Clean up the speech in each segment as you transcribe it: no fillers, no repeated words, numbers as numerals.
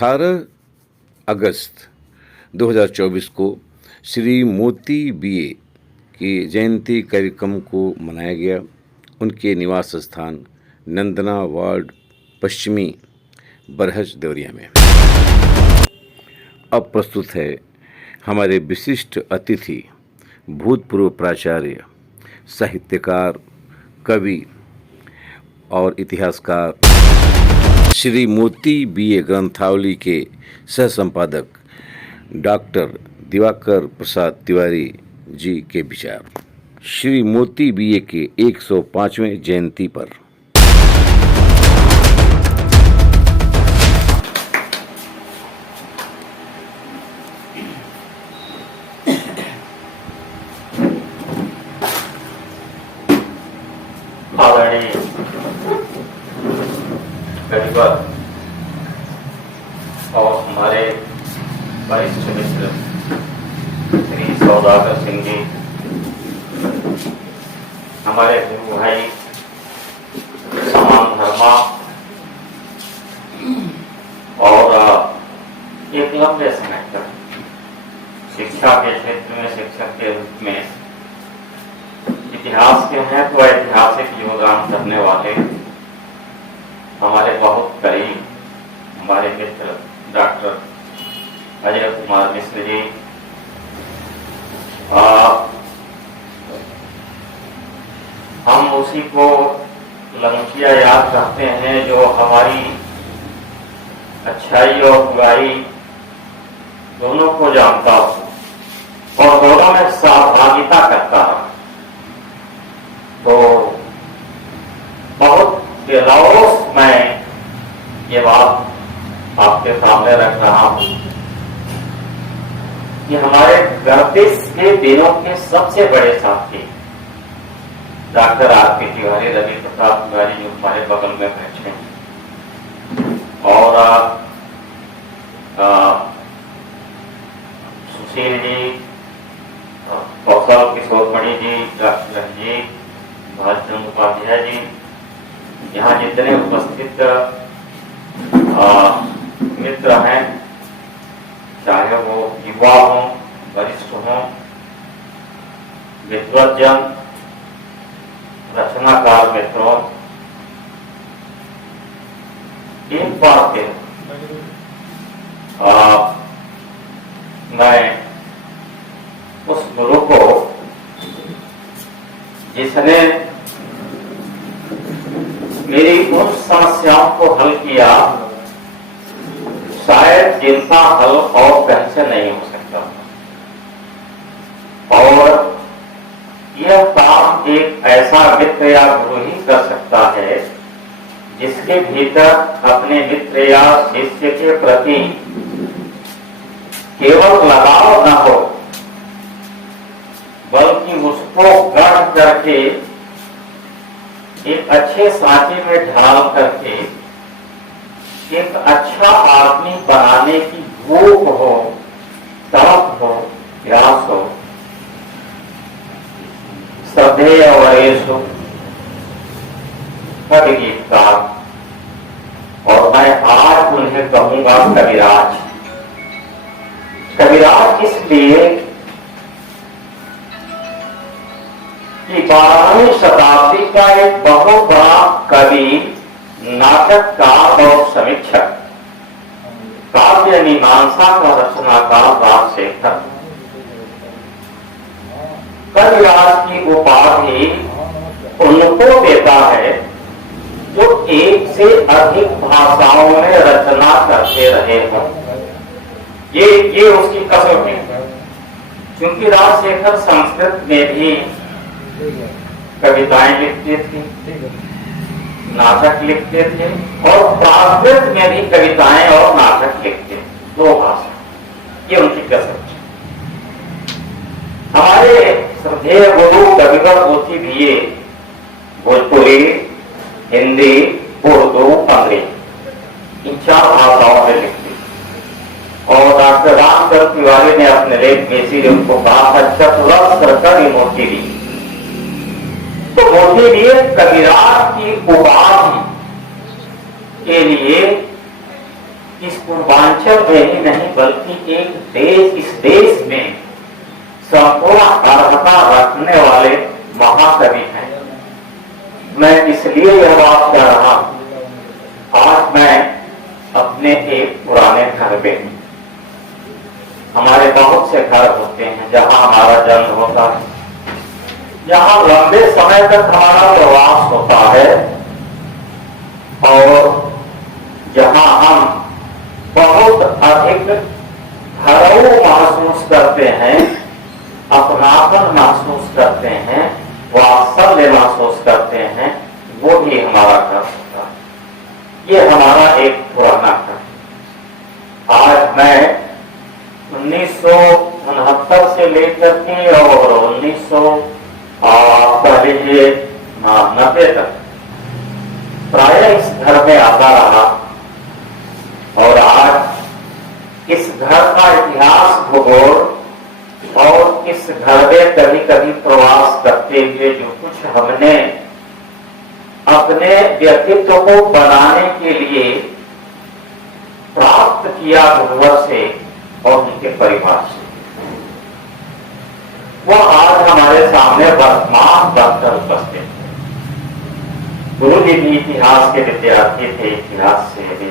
18 अगस्त 2024 को श्री मोती बीए की जयंती कार्यक्रम को मनाया गया। उनके निवास स्थान नंदना वार्ड पश्चिमी बरहज देवरिया में। अब प्रस्तुत है हमारे विशिष्ट अतिथि, भूतपूर्व प्राचार्य, साहित्यकार, कवि और इतिहासकार, श्री मोती बीए ग्रंथावली के सह संपादक डॉक्टर दिवाकर प्रसाद तिवारी जी के विचार श्री मोती बीए के 105वें जयंती पर। और हमारे वरिष्ठ मित्र श्री सौदागर सिंह जी, हमारे गुरु भाई समान धर्मा और एक लंबे समय तक शिक्षा के क्षेत्र में शिक्षक के रूप में इतिहास के हैं तो ऐतिहासिक योगदान करने वाले हमारे बहुत करीब हमारे मित्र डॉक्टर अजय कुमार मिश्र जी, हम उसी को लंकिया याद करते हैं जो हमारी अच्छाई और बुराई दोनों को जानता हो और दोनों में सहभागिता करता है। तो बहुत दिलौस मैं ये बात आपके सामने रख रहा हूं कि हमारे गर्दिश के दिनों के सबसे बड़े साथी डॉक्टर आर.पी. तिवारी, रवि प्रताप तिवारी जो हमारे बगल में बैठे हैं, और सुशील जी, कौशल किशोरमणि जी, डॉक्टर रंजीत, भालचंद्र उपाध्याय जी, यहाँ जितने उपस्थित मित्र हैं, चाहे वो युवा हों, वरिष्ठ हों, विद्वज्जन, रचनाकार मित्रों, एक बात है, मैं उस गुरु को जिसने मेरी उन समस्याओं को हल किया, शायद जिनका हल और कहीं से नहीं हो सकता, और यह काम एक ऐसा मित्र या गुरु ही कर सकता है जिसके भीतर अपने मित्र या शिष्य के प्रति केवल लगाव न हो, बल्कि उसको गढ़ करके एक अच्छे साथी में ढाल करके एक अच्छा आदमी बनाने की भूख हो, तड़प हो, प्यास हो। श्रद्धेय वरेशु कवि गीतकार, और मैं आज उन्हें कहूंगा कविराज। कविराज इसलिए कि 12वीं शताब्दी का एक बहुत बड़ा कवि, नाटककार और समीक्षक, काव्य मीमांसा का रचनाकार राजशेखर कविराज की उपाधि उनको देता है जो एक से अधिक भाषाओं में रचना करते रहे हों। ये उसकी कसौटी है, क्योंकि राजशेखर संस्कृत में भी कविताएं लिखते थे, नाटक लिखते थे, और प्राकृत में भी कविताएं और नाटक लिखते थे, 2 भाषा, ये उनकी कसौटी। हमारे श्रद्धेय गुरु कविवर मोती बीए भोजपुरी, हिंदी, उर्दू, अंग्रेजी, इन 4 भाषाओं में लिखते, और डॉक्टर रामचंद्र तिवारी ने अपने लेख में इसीलिए उनको कहा था चतुरस्र कवि मोती बीए। तो मोती बीए कविराज की उपाधि के लिए इस पूर्वांचल में ही नहीं बल्कि एक देश, इस देश में संपूर्ण अर्हता रखने वाले महाकवि हैं। मैं इसलिए यह बात कह रहा हूं। आज मैं अपने एक पुराने घर पे हूं। हमारे बहुत से घर होते हैं जहां हमारा जन्म होता है, जहां लंबे समय तक हमारा प्रवास होता है और जहां हम बहुत अधिक घरऊ महसूस करते हैं, अपनापन महसूस करते हैं, वात्सल्य महसूस करते हैं, वो ही हमारा घर होता है। ये हमारा एक पुराना घर। आज मैं 1969 से लेकर के और 1990 तक प्राय इस घर में आता रहा और आज इस घर का इतिहास, भूगोल और इस घर में कभी कभी प्रवास करते हुए जो कुछ हमने अपने व्यक्तित्व को बनाने के लिए प्राप्त किया गुरुवर से और उनके परिवार से, वो आज हमारे सामने वर्तमान बनकर उपस्थित है। गुरु जी भी इतिहास के विद्यार्थी थे, इतिहास से थे।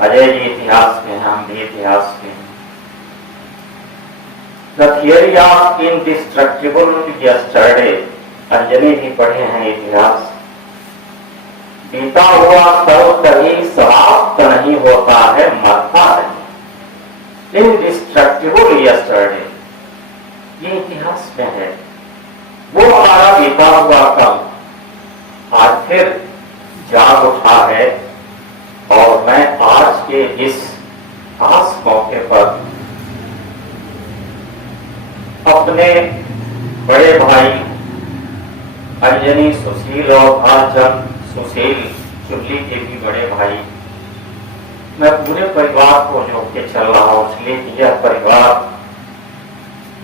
अजय जी इतिहास में, हम भी इतिहास में। The theory of indestructible yesterday, Anjali भी पढ़े हैं इतिहास। बीता हुआ कल कभी समाप्त नहीं होता है, मरता नहीं। इनडिस्ट्रक्टिबल यस्टरडे, ये इतिहास में है। वो हमारा बीता हुआ कल आज फिर जाग उठा है और मैं आज के इस खास मौके पर अपने बड़े भाई अंजनी सुशील और भालचंद सुशील चुल्ली के भी बड़े भाई, मैं पूरे परिवार को जोड़ के चल रहा हूं, इसलिए यह परिवार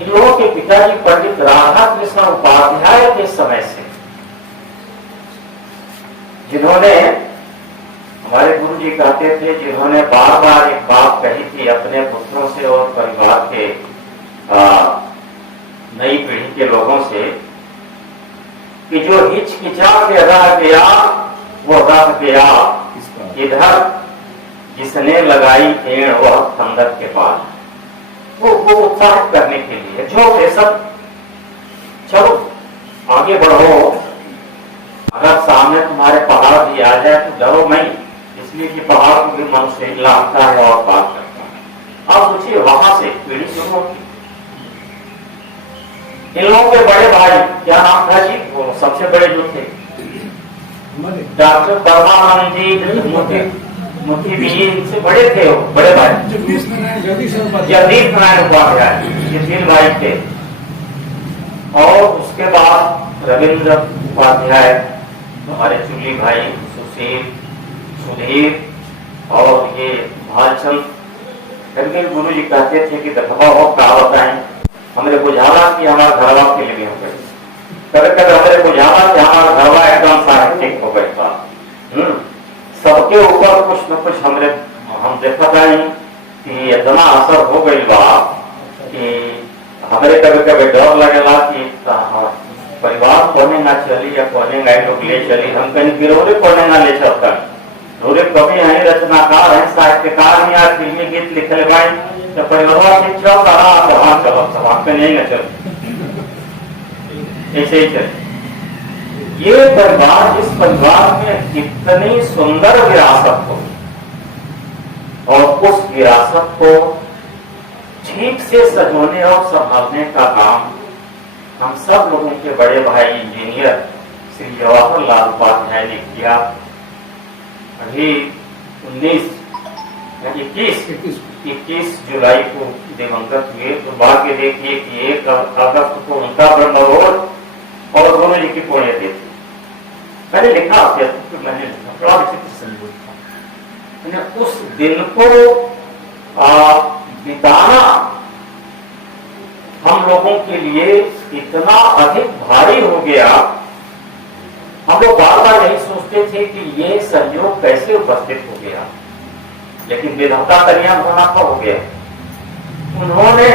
इन लोगों के पिताजी पंडित राधा कृष्ण उपाध्याय के समय से, जिन्होंने, हमारे गुरु जी कहते थे, जिन्होंने बार बार एक बात कही थी अपने पुत्रों से और परिवार के नई पीढ़ी के लोगों से कि जो हिचकिचा के रह गया वो रह गया, इधर जिसने लगाई पेड़ वह खंदक के पास। वो उत्साहित करने के लिए, जो बेशक चलो आगे बढ़ो, अगर सामने तुम्हारे पहाड़ भी आ जाए तो डरो नहीं, इसलिए कि पहाड़ को भी मनुष्य लाता है और बात करता है। अब सोचिए वहां से पीढ़ी शुरू होगी। इन लोगों के बड़े भाई, क्या नाम था जी वो सबसे बड़े जो थे, डॉक्टर परमानंद जी मुखी से बड़े थे, वो बड़े भाई जगदीश नारायण उपाध्याय, ये 3 भाई थे। और उसके बाद रविंद्र उपाध्याय, हमारे चुल्ली भाई, सुशील, सुधीर और ये भालचंद। करके गुरु जी कहते थे कि दफा हो का बताएं, हमरे बुझाला कि हमारा घरवा के लिए हो गई, कभी कभी हमरे बुझाला कि हमारा घरवा एकदम साहित्यिक हो गई था। सबके ऊपर कुछ न कुछ हम देखा जाए कि इतना असर हो गई बा कि हमरे कभी कभी डर लगेला कि परिवार कोने ना चली या कोने ना लोग ले चली, हम कहीं गिरोरे कोने ना ले चलता। रोरे कवि हैं, रचनाकार हैं, साहित्यकार हैं, आज फिल्मी गीत लिखे गए, तो परिवार से चल रहा तो हाँ चलो, सब पे नहीं न चल, ऐसे ही चल। ये परिवार, जिस परिवार में इतनी सुंदर विरासत हो और उस विरासत को ठीक से सजोने और संभालने का काम हम सब लोगों के बड़े भाई इंजीनियर श्री जवाहरलाल उपाध्याय ने किया। अभी 21 जुलाई को दिवंगत हुए। तो भाग्य देखिए कि 1 अगस्त को उनका ब्रह्मरोज और गुरु जी की पुण्यतिथि। मैंने लिखा, मैंने बड़ा विचित्र संयोग, उस दिन को बिताना हम लोगों के लिए इतना अधिक भारी हो गया। हम लोग बार बार यही सोचते थे कि ये संयोग कैसे उपस्थित हो गया। लेकिन विधाता का नियम होना तो हो गया। उन्होंने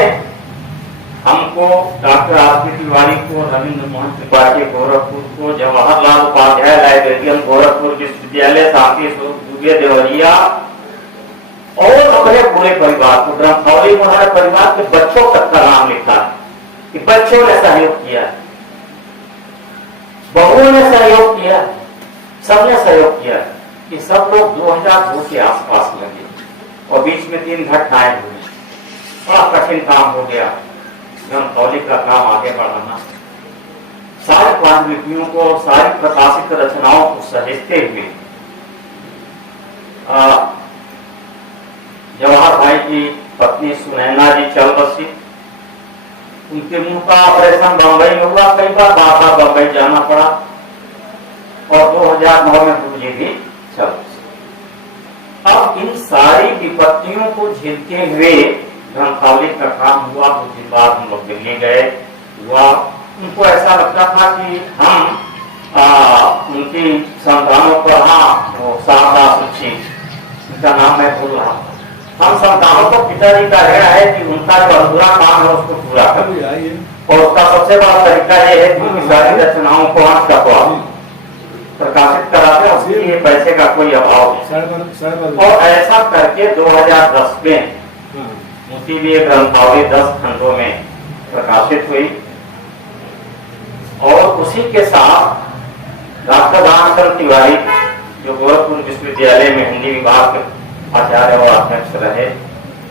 हमको, डॉक्टर आरती तिवारी को, रविंद्र मोहन त्रिपाठी गोरखपुर को, जवाहरलाल उपाध्याय लाइब्रेरियन गोरखपुर विश्वविद्यालय, शांति स्वरूप दुबे देवरिया और अपने पूरे परिवार को, ग्रंथावली में हमारे परिवार के बच्चों तक का नाम लिखा है कि बच्चों ने सहयोग किया, बहुओं ने सहयोग किया, सबने सहयोग किया। कि सब लोग 2002 के आसपास लगे और बीच में 3 घटनाएं हुई। बड़ा कठिन काम हो गया ग्रंथावली का काम आगे बढ़ाना। सारी पांडुलिपियों को, सारी प्रकाशित रचनाओं को सहेजते हुए जवाहर भाई की पत्नी सुनैना जी चल बसी। उनके मुंह का ऑपरेशन बंबई में हुआ, कई बार बार बंबई जाना पड़ा और 2009 में गुरु जी भी चल बसी। अब इन सारी विपत्तियों को झेलते हुए ग्रंथावली का काम हुआ। कुछ दिन बाद हम लोग दिल्ली गए हुआ। उनको ऐसा लगता था कि हम उनकी संतानों पर, हाँ वो शारदा सुची, उनका नाम मैं भूल रहा हूँ, हम संतानों को पिताजी का ऋण है कि उनका जो अधूरा काम है उसको पूरा कर। और उसका सबसे बड़ा तरीका ये है कि उनकी सारी रचनाओं को अंत का प्रकाशित कराते हैं, उसके लिए पैसे का कोई अभाव नहीं। और ऐसा करके 2010 में मोती भी ग्रंथावली 10 खंडों में प्रकाशित हुई। और उसी के साथ डॉक्टर रामचंद्र तिवारी, जो गोरखपुर विश्वविद्यालय में हिंदी विभाग के आचार्य और अध्यक्ष रहे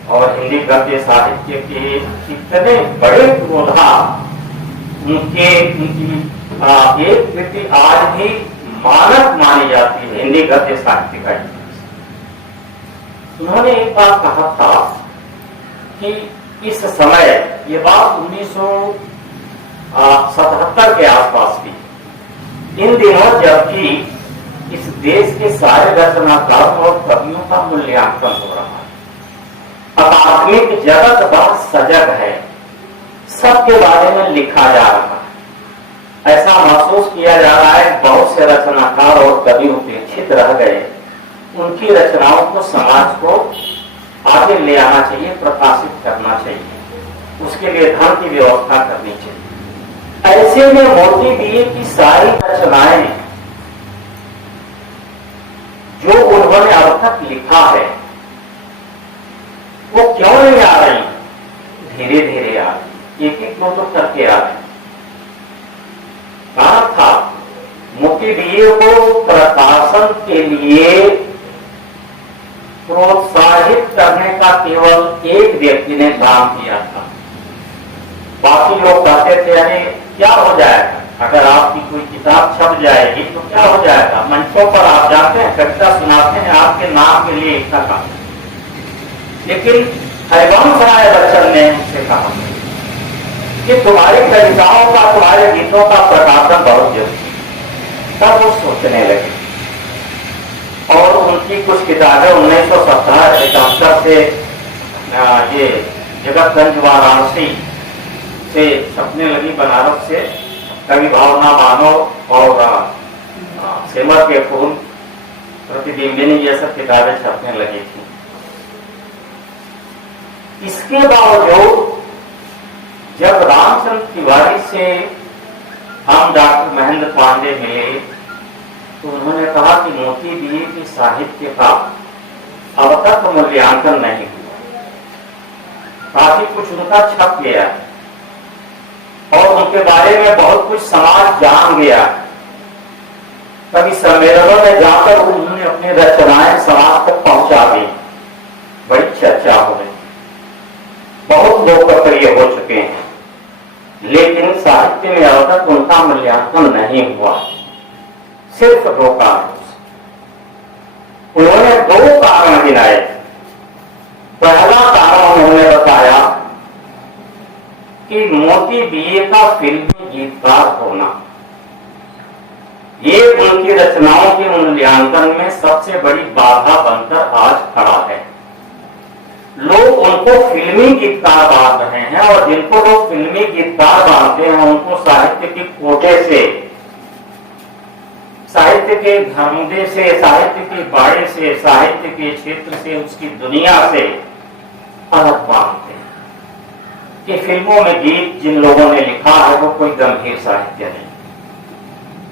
और हिंदी गद्य साहित्य के इतने बड़े योद्धा, उनकी एक कृति आज भी मानक मानी जाती है हिंदी गद्य साहित्य का। उन्होंने एक बात कहा था कि इस समय, ये बात 1977 के आसपास की, इन दिनों जबकि इस देश के सारे रचनाकारों और कवियों का मूल्यांकन हो रहा है, अकादमिक जगत बहुत सजग है, सबके बारे में लिखा जा रहा है, ऐसा महसूस किया जा रहा है बहुत से रचनाकार और कवि उपेक्षित रह गए, उनकी रचनाओं को समाज को आगे ले आना चाहिए, प्रकाशित करना चाहिए, उसके लिए धन की व्यवस्था करनी चाहिए। ऐसे में मोती बीए की सारी रचनाएं जो उन्होंने अब तक लिखा है वो क्यों नहीं आ रही? धीरे धीरे आ रही, एक एक दो करके आ रही। कहा था मोती बीए को प्रकाशन के लिए प्रोत्साहित करने का केवल एक व्यक्ति ने काम किया था। बाकी लोग कहते थे अरे क्या हो जाएगा अगर आपकी कोई किताब छप जाएगी तो क्या हो जाएगा, मंचों पर आप जाते हैं, कविता सुनाते हैं, आपके नाम के लिए इतना काम। लेकिन हरिवंश राय बच्चन ने मुझसे कहा कि तुम्हारी कविताओं का, तुम्हारे गीतों का प्रकाशन बहुत जरूरी। तब वो सोचने लगे और उनकी कुछ किताबें 1970-71 से ये जगतगंज वाराणसी से छपने लगी, बनारस से कवि भावना मानव और सिमर के फूल, प्रतिबिंबिनी, ये सब किताबें छपने लगी थी। इसके बावजूद जब रामचंद्र तिवारी से हम डॉक्टर महेंद्र पांडे मिले तो उन्होंने कहा कि मोती बीए की साहित्य का अब तक मूल्यांकन नहीं हुआ, काफी कुछ उनका छप गया और उनके बारे में बहुत कुछ समाज जान गया। कभी सम्मेलनों में जाकर उन्होंने अपनी रचनाएं समाज तक पहुंचा दी, बड़ी चर्चा हो गई, बहुत लोकप्रिय हो चुके हैं, लेकिन साहित्य में अब तक उनका मूल्यांकन नहीं हुआ। सिर्फ 2 कारण, उन्होंने 2 कारण गिनाए। पहला कारण उन्होंने बताया कि मोती बीए का फिल्मी गीतकार होना, ये उनकी रचनाओं के मूल्यांकन में सबसे बड़ी बाधा बनकर आज खड़ा है। लोग उनको फिल्मी गीतकार मान रहे हैं और जिनको लोग फिल्मी गीतकार मानते हैं उनको साहित्य की कोटे से साहित्य के घरौंदे से, साहित्य के बाड़े से, साहित्य के क्षेत्र से, उसकी दुनिया से अलग मानते हैं कि फिल्मों में गीत जिन लोगों ने लिखा है वो कोई गंभीर साहित्य नहीं।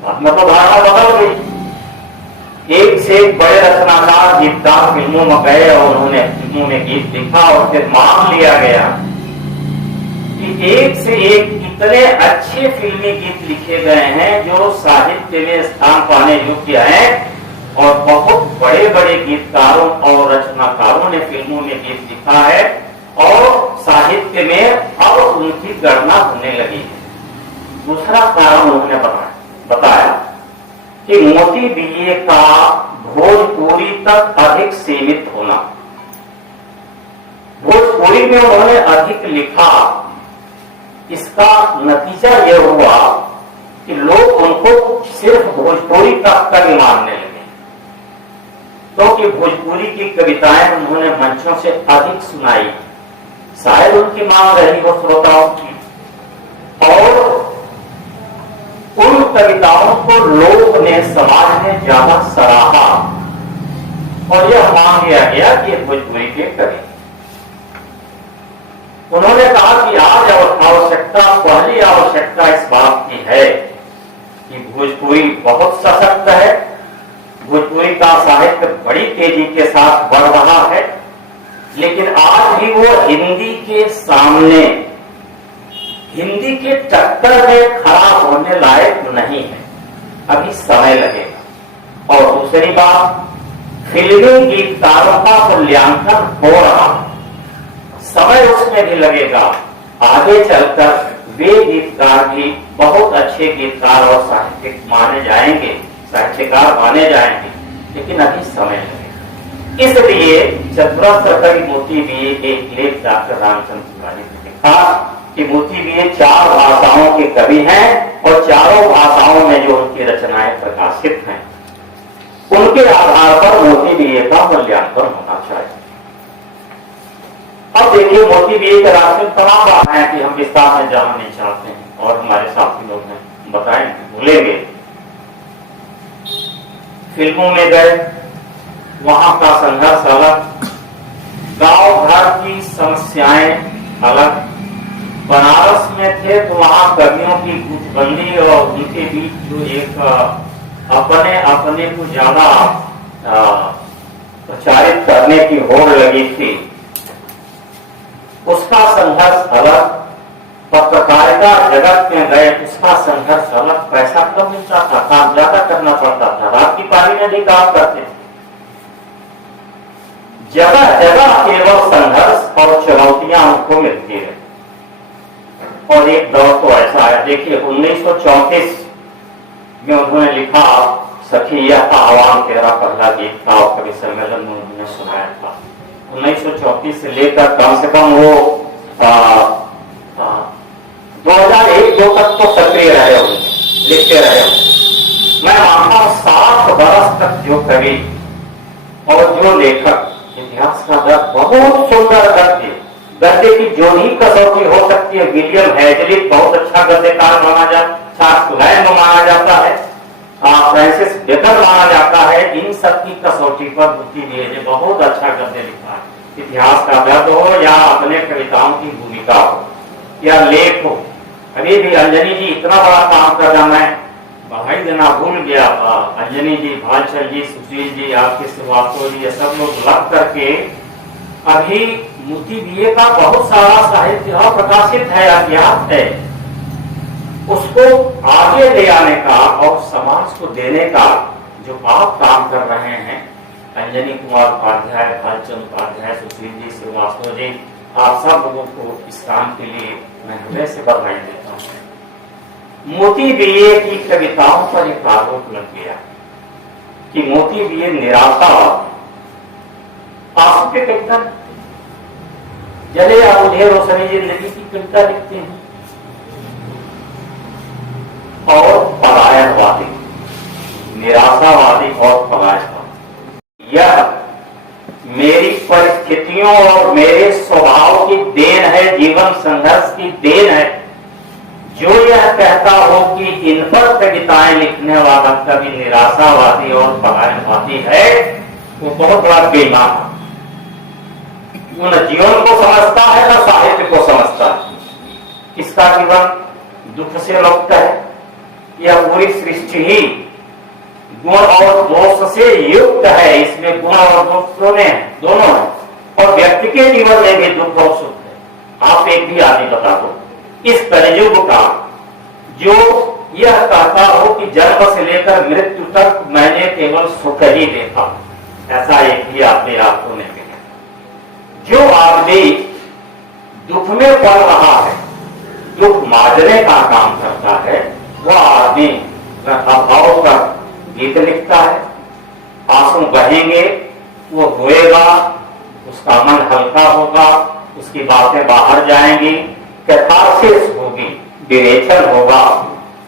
अब मतलब धारणा बदल गई। एक से एक बड़े रचनाकार गीतकार फिल्मों में गए और उन्होंने फिल्मों में गीत लिखा और फिर मान लिया गया कि एक से एक इतने अच्छे फिल्मी गीत लिखे गए हैं जो साहित्य में स्थान पाने योग्य हैं और बहुत बड़े बड़े गीतकारों और रचनाकारों ने फिल्मों में गीत लिखा है और साहित्य में अब उनकी गणना होने लगी है। दूसरा कारण उन्होंने बताया कि मोती बीए का भोजपुरी तक अधिक सीमित होना। भोजपुरी में उन्होंने अधिक लिखा, इसका नतीजा यह हुआ कि लोग उनको सिर्फ भोजपुरी तक कवि मानने लगे, क्योंकि भोजपुरी की कविताएं उन्होंने मंचों से अधिक सुनाई, शायद उनकी मांग रही हो श्रोताओं की, और उन कविताओं को लोग ने, समाज ने ज्यादा सराहा और यह मान लिया गया कि ये भोजपुरी के कवि। उन्होंने कहा कि आज आवश्यकता, पहली आवश्यकता इस बात की है कि भोजपुरी बहुत सशक्त है, भोजपुरी का साहित्य बड़ी तेजी के साथ बढ़ रहा है, लेकिन आज भी वो हिंदी के सामने, हिंदी के टक्कर में खड़ा होने लायक नहीं है, अभी समय लगेगा। और दूसरी बात, फिल्मी गीतकारों का मूल्यांकन हो रहा है, समय उसमें भी लगेगा, आगे चलकर वे गीतकार भी बहुत अच्छे गीतकार और साहित्यिक माने जाएंगे, साहित्यकार माने जाएंगे, लेकिन अभी समय लगेगा। इसलिए चतुरस्र कवि मोती बीए एक लेख डॉक्टर रामचंद्र तिवारी ने लिखा कि मोती बीए 4 भाषाओं के कवि हैं और चारों भाषाओं में जो उनकी रचनाएं प्रकाशित हैं उनके आधार पर मोती बीए का मूल्यांकन होना चाहिए। अब देखिए, मोती बीए के रास्ते में तमाम बात है कि हम विस्तार में जाना नहीं चाहते हैं और हमारे साथी लोग हैं बताएंगे, भूलेंगे। फिल्मों में गए, वहां का संघर्ष अलग, गांव घर की समस्याएं अलग। बनारस में थे तो वहां कवियों की गुटबंदी और उनके बीच जो एक अपने अपने को ज्यादा प्रचारित करने की होड़ लगी थी, उसका संघर्ष अलग। पत्रकारिता जगत में गए, उसका संघर्ष अलग। पैसा कम मिलता था, काम ज्यादा करना पड़ता था, रात की पारी में भी काम करते थे। जगह जगह केवल संघर्ष और चुनौतियां उनको मिलती है। और एक दौर तो ऐसा है, देखिए 1934 में उन्होंने लिखा, सखी यह आह्वान तेरा पहला गीत था और कवि सम्मेलन में उन्होंने सुनाया था। 1934 से लेकर कम से कम वो 2001-2 तक तो सक्रिय रहे होंगे, लिखते रहे होंगे। मैं मानता हूं 60 वर्ष तक जो कवि और जो लेखक, इतिहास का दर बहुत सुंदर गद्य, गद्य की जो ही कसौटी हो सकती है, विलियम हेजलिक बहुत अच्छा गद्यकार माना जाता, चार्ल्स लैंग माना जाता है, फ्रांसिस बेकन माना जाता है। इन सब की कसौटी पर मोती बीए ने बहुत अच्छा गद्य लिखा है। इतिहास का गद्य हो या अपने कविताओं की भूमिका हो या लेख हो। अभी भी अंजनी जी इतना बड़ा काम कर रहा, मैं बधाई देना भूल गया। अंजनी जी, भालचंद जी, सुशील जी, आपके श्रीवास्तव जी, ये सब लोग लग करके अभी मोती बीए का बहुत सारा साहित्य प्रकाशित है, अज्ञात है, उसको आगे ले आने का और समाज को देने का जो आप काम कर रहे हैं, अंजनी कुमार उपाध्याय, भालचंद उपाध्याय, सुशील जी, श्रीवास्तव जी, आप सब लोगों को इस काम के लिए मैं हृदय से बधाई देता हूँ। मोती बीए की कविताओं पर एक आरोप लग गया कि मोती बीए निराशावादी, आंसू के कविता, जले या मुझे रोशनी जिंदगी की कविता लिखते हैं, और पलायनवादी, निराशावादी और पलायनवादी। यह मेरी परिस्थितियों और मेरे स्वभाव की देन है, जीवन संघर्ष की देन है, जो यह कहता हो कि इन पर कविताएं लिखने वाला कभी निराशावादी और पलायनवादी है, वो बहुत बड़ा बेईमान है। न जीवन को समझता है न साहित्य को समझता है। इसका जीवन दुख से मुक्त है। यह पूरी सृष्टि ही गुण और दोष से युक्त है। इसमें गुण और दोष दोनों है। और व्यक्ति के जीवन में भी दुख और सुख है। आप एक भी आदमी बता दो इस कलयुग का जो यह कहता हो कि जन्म से लेकर मृत्यु तक मैंने केवल सुख ही देखा, ऐसा एक भी आदमी आपको नहीं मिलेगा। जो आदमी दुख में पड़ रहा है, दुख मारने का काम करता है, वह आदमी अभाव का गीत लिखता है। आंसू बहेंगे, वो रोएगा, उसका मन हल्का होगा, उसकी बातें बाहर जाएंगी, कैथारसिस होगी, विरेचन होगा।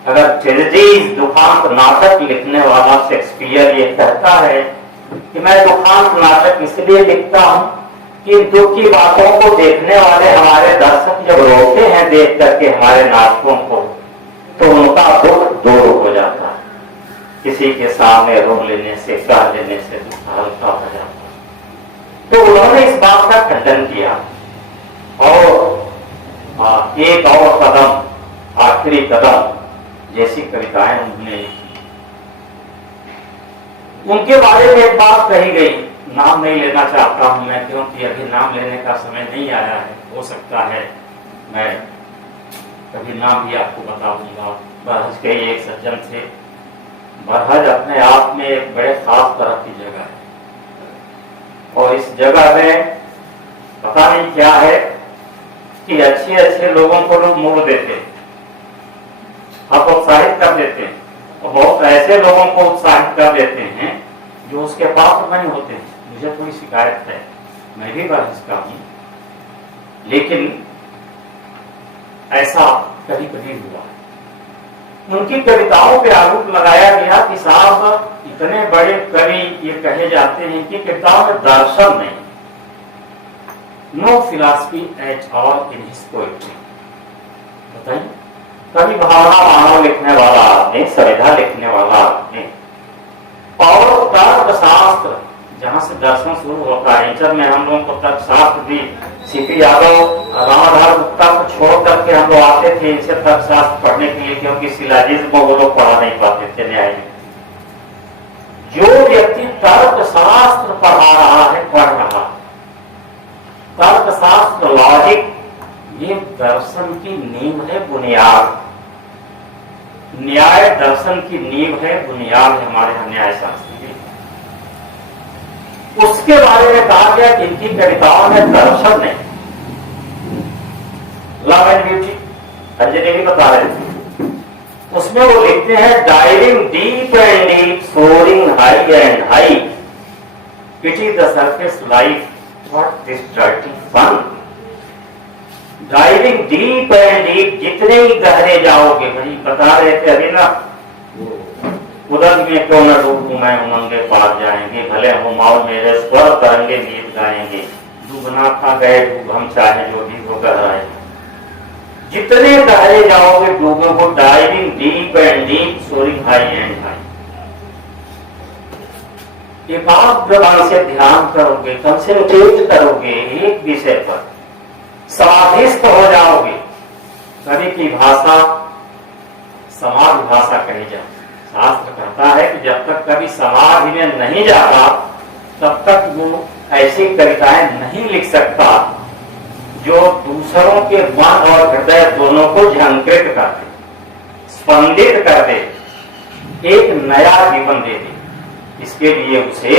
अगर ट्रेजेडी दुखांत नाटक लिखने वाला शेक्सपियर ये कहता है कि मैं दुखांत नाटक इसलिए लिखता हूं कि दुख की बातों को देखने वाले हमारे दर्शक जब रोते हैं देख करके हमारे नाटकों को, तो उनका दुख दूर हो जाता है। किसी के सामने रो लेने से, कह लेने से दुख हल्का हो जाता है। तो उन्होंने इस बात का खंडन किया और एक और कदम, आखिरी कदम जैसी कविताएं उन्होंने लिखी। उनके बारे में एक बात कही गई, नाम नहीं लेना चाहता हूं मैं, क्योंकि अभी नाम लेने का समय नहीं आया है। हो सकता है मैं कभी नाम भी आपको बता दूंगा। बरहज के एक सज्जन थे। बरहज अपने आप में एक बड़े खास तरह की जगह है और इस जगह में पता नहीं क्या है कि अच्छे अच्छे लोगों को लोग मोड़ देते हैं, आप उत्साहित कर देते हैं और बहुत ऐसे लोगों को उत्साहित कर देते हैं जो उसके पात्र नहीं होते हैं। मुझे थोड़ी शिकायत है, मैं भी बरहज का हूं, लेकिन ऐसा कभी कभी हुआ। उनकी कविताओं पे आरोप लगाया गया कि साहब इतने बड़े कवि ये कहे जाते हैं कि कविताओं में दर्शन नहीं, no philosophy at all in his poetry. बताइए, कवि भावना मानव लिखने वाला आदमी, संविधा लिखने वाला आदमी और तर्कशास्त्र, जहां से दर्शन शुरू होता है। इंटर में हम लोगों को तर्कशास्त्र भी सीपी यादव, रामाधार गुप्ता को छोड़ करके हम लोग आते थे इनसे तर्कशास्त्र पढ़ने के लिए, क्योंकि शिलाजिज्म वो लोग पढ़ा नहीं पाते थे न्याय में। जो व्यक्ति तर्कशास्त्र पढ़ा रहा है, पढ़ रहा है, तर्कशास्त्र, लॉजिक, ये दर्शन की नींव है, बुनियाद। न्याय दर्शन की नींव है, बुनियाद है हमारे यहाँ न्याय शास्त्र की। उसके बारे में कहा गया कि इनकी कविताओं में दर्शन नहीं। लव एंड ब्यूटी अंजलि भी बता रहे थे, उसमें वो लिखते हैं diving deep and deep, soaring high and high, pity the surface life, what this dirty fun. Diving deep and deep, जितने ही गहरे जाओगे, भाई बता रहे थे अभी ना, उदक में क्यों न डूबूं मैं, उमंगे पार जाएंगे, भले हुमाऊं मेरे स्वर तरंगे गीत गाएंगे, डूबना था गए डूब हम, चाहे जो भी हो गहराए। जितने गहरे जाओगे डूबोगे, diving deep and deep, soaring high and high. एकाग्र मन से ध्यान करोगे, कंसंट्रेट करोगे एक विषय पर, समाधिस्थ हो जाओगे। कवि की भाषा समाधि भाषा कही जाती। शास्त्र कहता है कि जब तक कवि समाधि में नहीं जाता तब तक वो ऐसी कविताएं नहीं लिख सकता जो दूसरों के मन और हृदय दोनों को झंकृत कर दे, स्पंदित कर दे, एक नया जीवन दे दे। इसके लिए उसे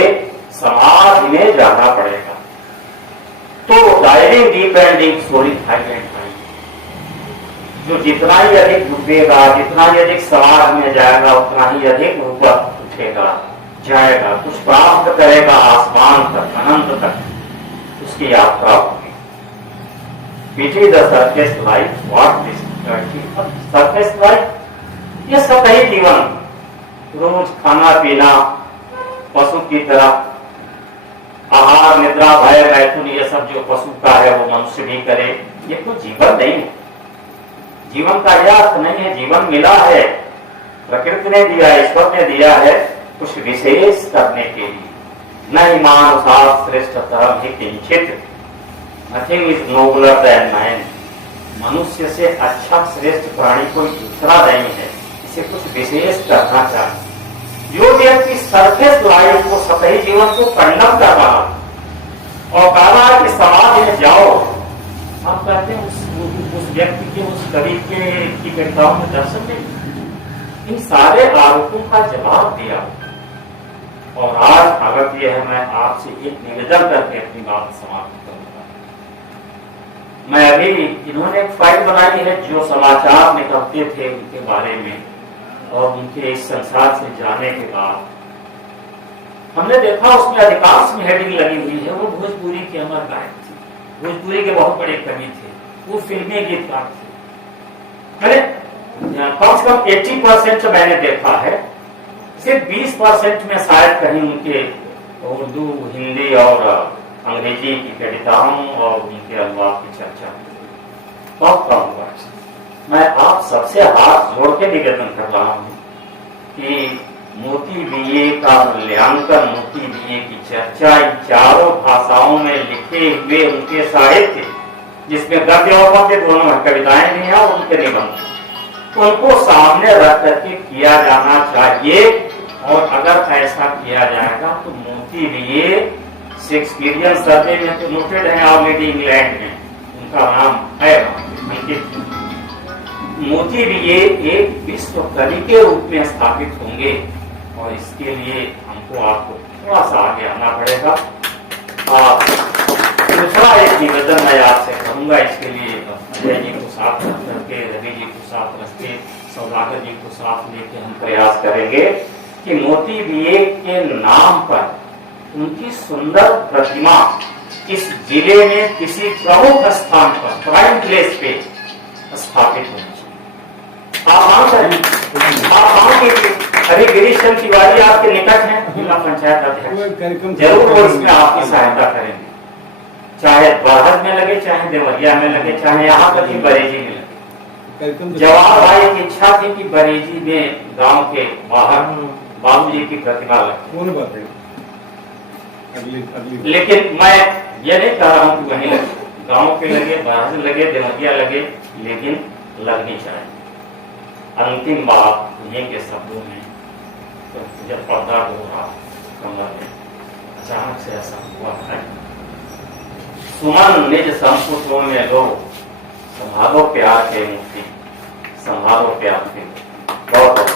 समाधि में जाना पड़ेगा। तो diving deep and deep, soaring high and high, जो जितना ही अधिक डूबेगा, जितना ही अधिक समाधि में जाएगा, उतना ही अधिक ऊपर उठेगा, जाएगा, कुछ प्राप्त करेगा, आसमान तक, अनंत तक उसकी यात्रा होगी। Pity the surface life, what this dirty fun. Surface life, ये सतही जीवन, रोज खाना पीना, पशु की तरह आहार, निद्रा, भय, मैथुन, ये सब जो पशु का है वो मनुष्य भी करे, ये कोई जीवन नहीं है। जीवन का यह अर्थ नहीं है जीवन मिला है, प्रकृति ने दिया, ईश्वर ने दिया है कुछ विशेष करने के लिए। नहीं मानुषा श्रेष्ठतरम ही किंचित, nothing is nobler than man. मनुष्य से अच्छा श्रेष्ठ प्राणी कोई दूसरा नहीं है, इसे कुछ विशेष करना चाहिए। जो व्यक्ति सरफेस लाइफ को, सतही जीवन को कंडम कर रहा और कह रहा है कि समाज में जाओ, हम कहते हैं उस व्यक्ति के, उस कवि की कविताओं में दर्शन नहीं। इन सारे आरोपों का जवाब दिया और आज अगर ये है, मैं आपसे एक निवेदन करके अपनी बात समाप्त करूंगा। मैं अभी, इन्होंने एक फाइल बनाई है जो समाचार निकलते थे उनके बारे में, और उनके इस संसार से जाने के बाद हमने देखा उसमें अधिकांश में हेडिंग लगी हुई है वो भोजपुरी के अमर गायक थे, भोजपुरी के बहुत बड़े कवि थे, वो फिल्मी गीतकार थे। अरे कम से कम 80% मैंने देखा है, सिर्फ 20% में शायद कहीं उनके उर्दू, हिंदी और अंग्रेजी की कविताओं और उनके अल्फाज की चर्चा बहुत कम हुआ। मैं आप सबसे हाथ जोड़ के निवेदन कर रहा हूं कि मोती बीए का मूल्यांकन, मोती बीए की चर्चा इन चारों भाषाओं में लिखे हुए उनके साहित्य, जिसमें गद्य और पद्य दोनों कविताएं भी हैं और उनके निबंध, उनको सामने रख करके किया जाना चाहिए। और अगर ऐसा किया जाएगा तो मोती बीए शेक्सपियरियन सर्वे में तो नोटेड है ऑलरेडी इंग्लैंड में, उनका नाम है अंकित। मोती बीए एक विश्व कवि के रूप में स्थापित होंगे और इसके लिए हमको आपको थोड़ा सा आगे आना पड़ेगा। दूसरा एक निवेदन मैं आपसे करूंगा, इसके लिए अजय जी को साथ रख करके, रवि जी को साथ रख के, सौदागर जी को साथ लेके हम प्रयास करेंगे कि मोती बीए के नाम पर उनकी सुंदर प्रतिमा इस जिले में किसी प्रमुख स्थान पर, प्राइम प्लेस पे स्थापित होनी चाहिए। अभी गिरीश चंद्र तिवारी आपके निकट हैं, जिला पंचायत अध्यक्ष, जरूर वो इसमें आपकी सहायता करेंगे, चाहे बरहज में लगे, चाहे देवरिया में लगे, चाहे यहाँ तक कि बरेजी में लगे। जवाहर भाई की इच्छा थी कि बरेजी में गांव के बाहर बाबू जी की प्रतिमा लगे, लेकिन मैं ये नहीं कह रहा हूँ कि वहीं लगे, गांव के लगे, बरहज लगे, देवरिया लगे, लेकिन लगनी चाहिए। अंतिम बात उन्हीं के शब्दों में, तो जब पर्दा हो रहा कमरा में अचानक से ऐसा हुआ है, सुमन निज संपुटों में लो, संभालो प्यार के मूर्ति, संभालो प्यार के। बहुत